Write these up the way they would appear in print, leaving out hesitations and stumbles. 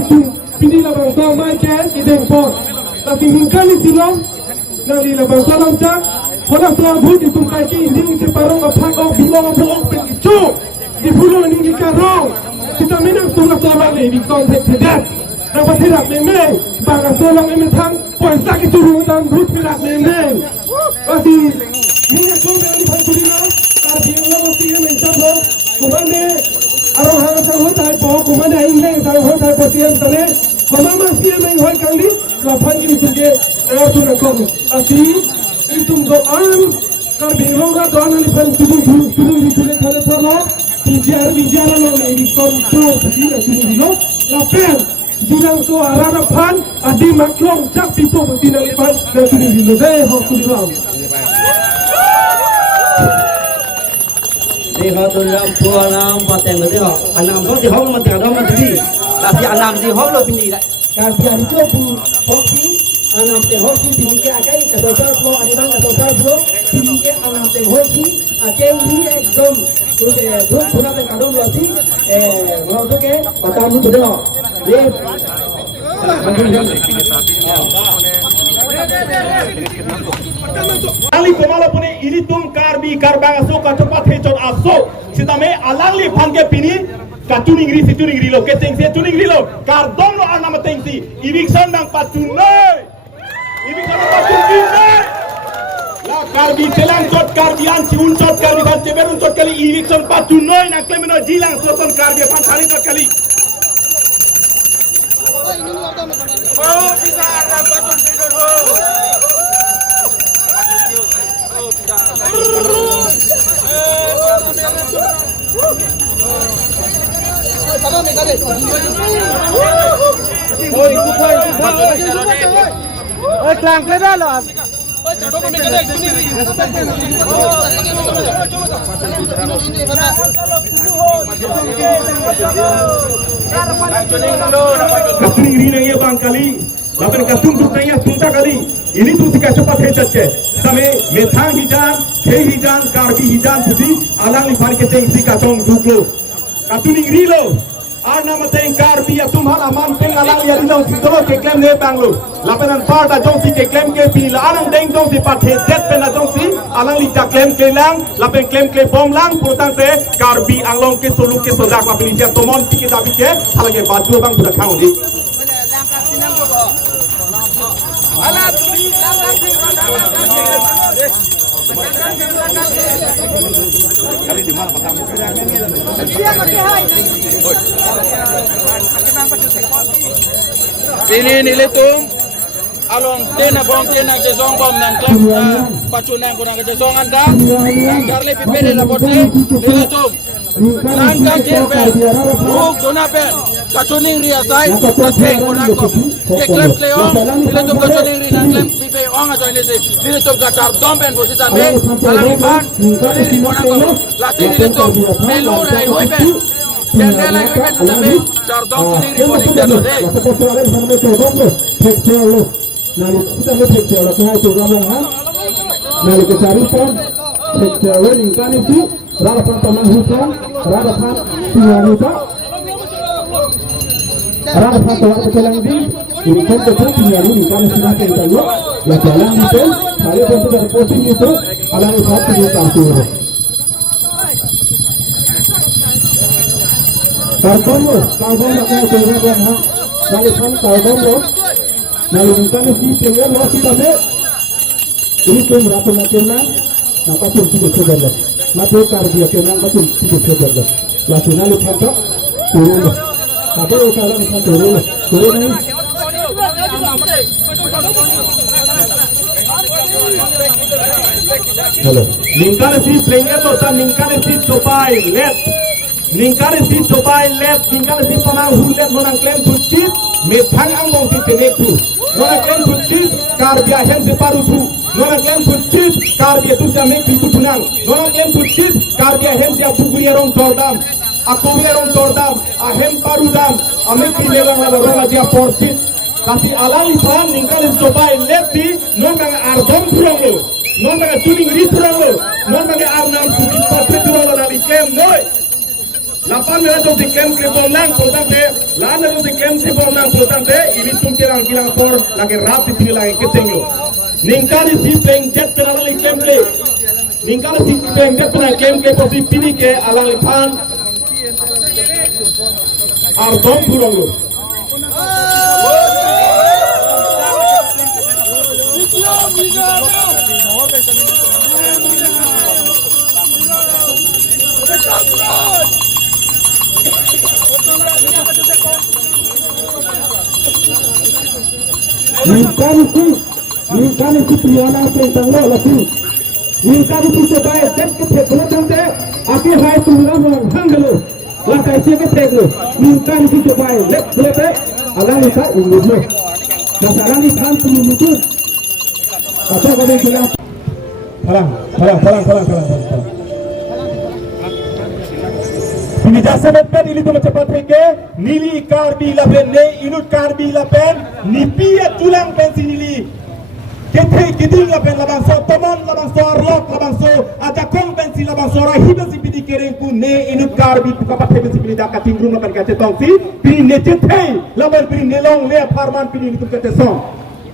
itu pini la bangsa mai ke ideng pon tapi mungkin di silong nali la bangsa longcak kola selabut itu kaki ini separuh apa kau bilang apa pen itu di pulau ini dikarong kita minang tulang selama ini di konteks sedat dapat tidak memang bangsa selong ini tang poin sakit turun dan rut tidak memang masih minang tulang di panturina tapi Allah mesti mencapai kumane arang hang sang hotai po kumane inleng sang hotai po siam tane kumama siam meng hoi kangdi lapan ini tunge tulang kong asi itu doan karbi ronga doan ini pan turun di tulang thale porlo bijar lo ini kontrol begini turun lo lapen jilang so arana pan adi maklong cak pipo begini lepan dan turun di lo deh hok turun lo đi họ tuần làm phùa làm và tiền người họ anh làm không thì không mà tiền đâu mà gì là thì anh làm gì không là cái gì đấy cái tiền itu pun hoki anam teh hoki tinggi akai kata terus lo ada bang kata terus lo tinggi anam teh hoki akai ini ekdom terus terus puna teh kadom lo sih lo tu ke kata lu betul lo deh Ali komala pune ilitum karbi karbang aso kacepat hecon aso sitame alangli pange pini katuning ri lo keteng se tuning ri lo kardom lo anama tengsi ibiksan nang patunai ibiksan nang patunai la karbi telang tot karbi an si uncot karbi ban ceber uncot kali ibiksan patunai nak klemeno jilang soton karbi pan kali tot kali oh bisa ada patun tidur ho Klang ke dah lah. Kasih ini nanya bang kali, lapan kasih tu nanya sunta kali. Ini tu si cepat hecat ke. Sampai methang hijan, karbi hijan putih, alang lipar ke tengsi katong duklo. Kasih ini lo. Nama teng karbi ya tumhal aman peng alang ya dino sidolo ke klem ne banglo. Lapanan parta jongsi ke klem ke pila anang deng jongsi pathe jet pena jongsi alang li ta klem ke lang lapen klem ke bom lang purtang te karbi anglong ke solu ke sodak lapin sia tomon tike dabi ke halage baju bang budak kau ni. Ala tuli lang kali di mana pertama dia pakai hai ini nilai tum along tena bom tena jesong bom nang klem pacunang kurang jesongan kan karle pipere la botle nilai tum langkang jemper ruk donapen kacuning ria sai pate kurang ko klem kleong nilai tum kacuning ria klem pipe ong ajo ini sih nilai tum kacar dompen posisi me alang ipan nilai kurang ko latih nilai tum melu rai hoipen Jendela lagi kan sampai cardong kuning di polik jatuh deh. Lalu kita ngecek cewek hai tu ramang ha. Lalu kita cari pon cek cewek lingkan itu rapan taman hutan, rapan sianita. Rapan tuan ketelang di lingkan betul sianu lingkan sianita itu yo. Ya jalan itu, hari itu dari posisi itu, alang itu kita tahu. Karbon nak kena turun kan ha. Lalu kan karbon lo. Lalu bukan si player lo kita be. Ini tu berapa macamnya? Nak pun tidak sebenarnya. Mati karbi kenang pun tidak sebenarnya. Lalu lalu kan turun. Tapi kalau kita turun ni. Hello. Lingkar si player lo tan lingkar si cobai left. Ningkar si cobai left, ningkar si panang hulet nonang klaim pucit, methang angmong si teneku, nonang klaim pucit, karbia hen si parutu, nonang klaim pucit, karbia tu jamek pitu punang, nonang klaim pucit, karbia hen si abuguri erong tordam, akuri erong tordam, ahem parudam, amek pilewang lalang aja porcit, kasi alai pan ningkar si cobai left di, nonang ardom kurang lo, nonang tuning ri kurang lo, nonang arnam pucit patret kurang lo dari klaim noy. Lapa lapan na to si kem ke bom lang importante lan na to si kem ke bom lang importante ini tum kirang kilang por lagi rap di sini lagi ketenglo ningkali si playing jet kenal lagi kem play ningkali si playing jet kenal kem ke posi pini ke alang ipan ardom purong lo Ningkali si Priona tentang lo lagi. Ningkali si coba jet ke tebel tante. Aki hai tulang orang hanggalo. Lakai si ke tebel. Ningkali si coba let boleh alang ika umur lo. Masalah ni kan tu. Apa kau bilang? Parang. Pindah sebetkan ini tu macam patrike nili karbi lapen ne inut karbi lapen nipi tulang pensi nili kete kiding lapen labang so tomon labang so arlok labang so ajakong pensi labang so rahiba si pidi kerengku ne inut karbi puka pate pensi pidi daka tingrum lapen kace tongsi pidi ne jetei lapen pidi nelong le farman pidi itu kace song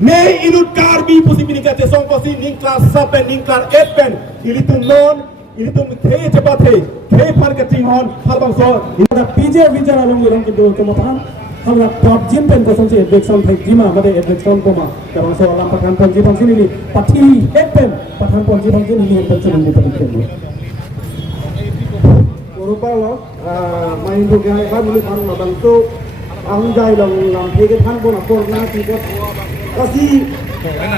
ne inut karbi pusi pidi kace song posi ningklar sapen ningklar etpen ili tu non ini tu kaya cepat kaya marketing on hal bangsa Ada PJ bicara long orang itu kemudian kalau top gym pen kosong sih election thay gym ada election koma kalau soal lampakan ponji ponji ini pati pen patan ponji ponji ini pen sebelum diperlukan. Berupa lo main juga kan boleh orang labang tu angjai long lampi ke tan pun akor nanti buat kasih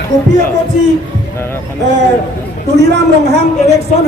kopi apa sih tuliram long ham election